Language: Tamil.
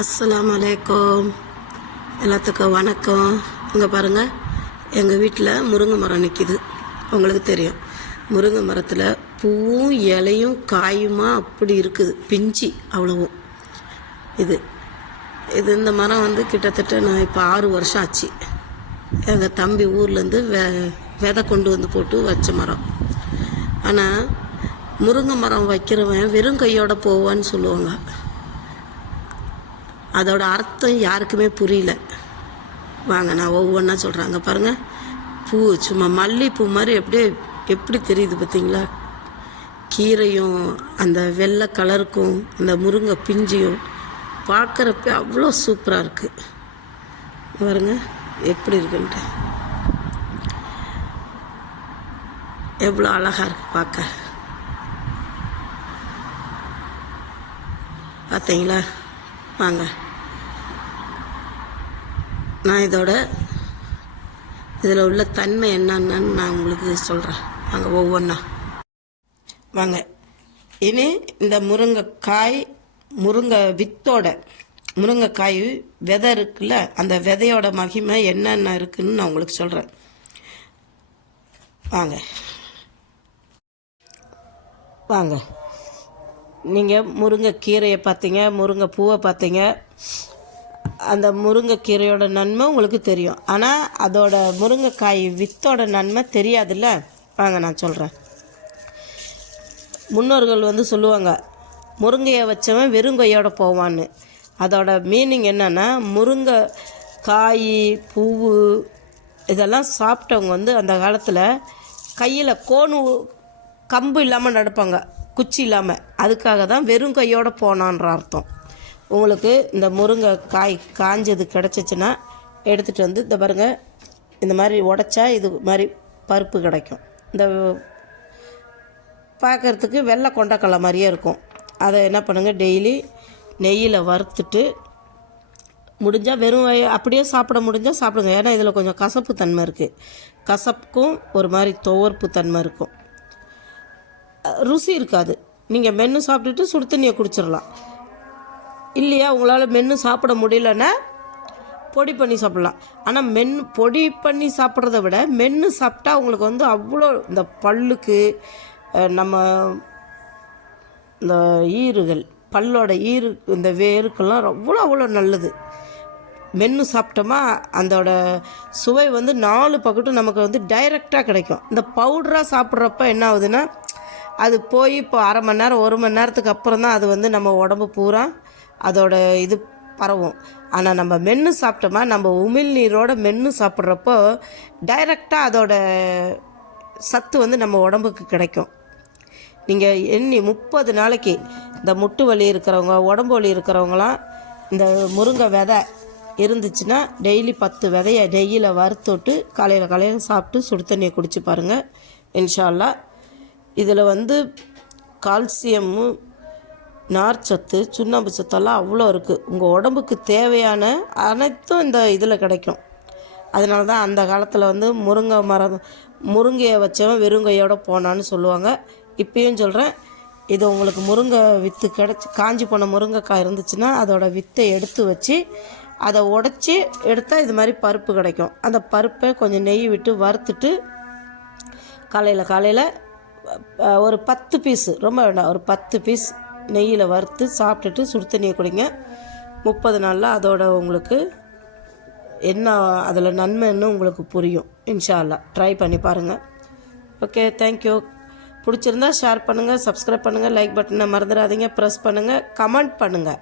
அஸ்ஸலாமு அலைக்கும். எல்லாத்துக்கும் வணக்கம். இங்கே பாருங்கள், எங்கள் வீட்டில் முருங்கை மரம் நிற்கிது. உங்களுக்கு தெரியும், முருங்கை மரத்தில் பூவும் இலையும் காயுமா அப்படி இருக்குது, பிஞ்சு அவ்வளவும். இது இந்த மரம் வந்து கிட்டத்தட்ட நான் இப்போ 6 வருஷம் ஆச்சு. எங்கள் தம்பி ஊர்லேருந்து விதை கொண்டு வந்து போட்டு வச்ச மரம். ஆனால் முருங்கை மரம் வைக்கிறவன் வெறும் கையோடு போவான்னு சொல்லுவாங்க. அதோட அர்த்தம் யாருக்குமே புரியல. வாங்க நான் ஒவ்வொன்றா சொல்கிறாங்க பாருங்கள். பூ சும்மா மல்லிகைப்பூ மாதிரி எப்படி தெரியுது பார்த்தீங்களா? கீரையும் அந்த வெள்ளை கலருக்கும் அந்த முருங்கை பிஞ்சியும் பார்க்குறப்ப அவ்வளோ சூப்பராக இருக்குது. பாருங்க எப்படி இருக்குன்ட்டு, எவ்வளோ அழகாக இருக்குது பார்க்க. பார்த்தீங்களா? வாங்க நான் இதில் உள்ள தன்மை என்னன்னு நான் உங்களுக்கு சொல்கிறேன். வாங்க ஒவ்வொன்றா வாங்க. இனி இந்த முருங்கை வித்தோட முருங்கைக்காய் விதை இருக்குல்ல, அந்த விதையோட மகிமை என்னென்ன இருக்குன்னு நான் உங்களுக்கு சொல்கிறேன். வாங்க நீங்கள் முருங்கைக்கீரையை பார்த்தீங்க, முருங்கை பூவை பார்த்தீங்க. அந்த முருங்கைக்கீரையோட நன்மை உங்களுக்கு தெரியும், ஆனால் அதோட முருங்கைக்காய் வித்தோட நன்மை தெரியாதுல்ல. வாங்க நான் சொல்கிறேன். முன்னோர்கள் வந்து சொல்லுவாங்க, முருங்கையை வச்சவன் வெறுங்கையோட போவான்னு. அதோட மீனிங் என்னென்னா, முருங்கை காய் பூவு இதெல்லாம் சாப்பிட்டவங்க வந்து அந்த காலத்தில் கையில் கம்பு இல்லாமல் நடப்பாங்க, குச்சி இல்லாமல். அதுக்காக தான் வெறும் கையோடு போனான்ற அர்த்தம். உங்களுக்கு இந்த முருங்கை காய் காஞ்சது கிடச்சிச்சின்னா எடுத்துகிட்டு வந்து இந்த பாருங்கள், இந்த மாதிரி உடைச்சா இது மாதிரி பருப்பு கிடைக்கும். இந்த பார்க்குறதுக்கு வெள்ளை கொண்டக்கடலை மாதிரியே இருக்கும். அதை என்ன பண்ணுங்கள், டெய்லி நெய்யில் வறுத்துட்டு முடிஞ்சால் வெறும் அப்படியே சாப்பிட முடிஞ்சால் சாப்பிடுங்க. ஏன்னா இதில் கொஞ்சம் கசப்பு தன்மை இருக்குது. கசப்புக்கும் ஒரு மாதிரி துவர்ப்பு தன்மை இருக்கும், ருசி இருக்காது. நீங்கள் மென்று சாப்பிட்டுட்டு சுடு தண்ணியை குடிச்சிடலாம். இல்லையா, உங்களால் மென்று சாப்பிட முடியலன்னா பொடி பண்ணி சாப்பிட்லாம். ஆனால் பொடி பண்ணி சாப்பிட்றத விட மென்று சாப்பிட்டா உங்களுக்கு வந்து அவ்வளோ இந்த பல்லுக்கு, நம்ம இந்த ஈறுகள், பல்லோட இந்த வேருக்கெல்லாம் அவ்வளோ நல்லது. மென்று சாப்பிட்டோமா அதோட சுவை வந்து 4 பக்கெட்டும் நமக்கு வந்து டைரெக்டாக கிடைக்கும். இந்த பவுடராக சாப்பிட்றப்ப என்ன ஆகுதுன்னா, அது போய் இப்போ 1/2 மணி நேரம் 1 மணி நேரத்துக்கு அப்புறம் தான் அது வந்து நம்ம உடம்பு பூரா அதோட இது பரவும். ஆனால் நம்ம மென்று சாப்பிட்டோமா, நம்ம உமிழ்நீரோட மென்று சாப்பிட்றப்போ டைரெக்டாக அதோட சத்து வந்து நம்ம உடம்புக்கு கிடைக்கும். நீங்கள் 30 நாளைக்கு இந்த முட்டு வலி இருக்கிறவங்க, உடம்பு வலி இருக்கிறவங்களாம் இந்த முருங்கை விதை இருந்துச்சுன்னா டெய்லி 10 விதையை நெய்யில் வறுத்துட்டு காலையில் சாப்பிட்டு சுடு தண்ணியை குடிச்சு பாருங்கள். இன்ஷா அல்லாஹ். இதில் வந்து கால்சியமு, நார்ச்சத்து, சுண்ணாம்பு சத்தெல்லாம் அவ்வளோ இருக்குது. உங்கள் உடம்புக்கு தேவையான அனைத்தும் இந்த இதில் கிடைக்கும். அதனால தான் அந்த காலத்தில் வந்து முருங்கையை வச்சவன் வெறுங்கையோடு போனான்னு சொல்லுவாங்க. இப்பயும் சொல்கிறேன், இது உங்களுக்கு முருங்கை வித்து காஞ்சி போன முருங்கைக்காய் இருந்துச்சுன்னா அதோட வித்தை எடுத்து வச்சு அதை உடச்சி எடுத்தால் இது மாதிரி பருப்பு கிடைக்கும். அந்த பருப்பை கொஞ்சம் நெய் விட்டு வறுத்துட்டு காலையில் ஒரு 10 பீஸு, ரொம்ப வேண்டாம், ஒரு 10 பீஸ் நெய்யில் வறுத்து சாப்பிட்டுட்டு சுடு தண்ணியை குடிங்க. 30 நாளில் அதோட உங்களுக்கு என்ன அதில் நன்மைன்னு உங்களுக்கு புரியும். இன்ஷா அல்லாஹ் ட்ரை பண்ணி பாருங்கள். Okay, thank you. பிடிச்சிருந்தா ஷேர் பண்ணுங்கள், சப்ஸ்கிரைப் பண்ணுங்கள், லைக் பட்டனை மறந்துடாதீங்க, ப்ரெஸ் பண்ணுங்கள், கமெண்ட் பண்ணுங்கள்.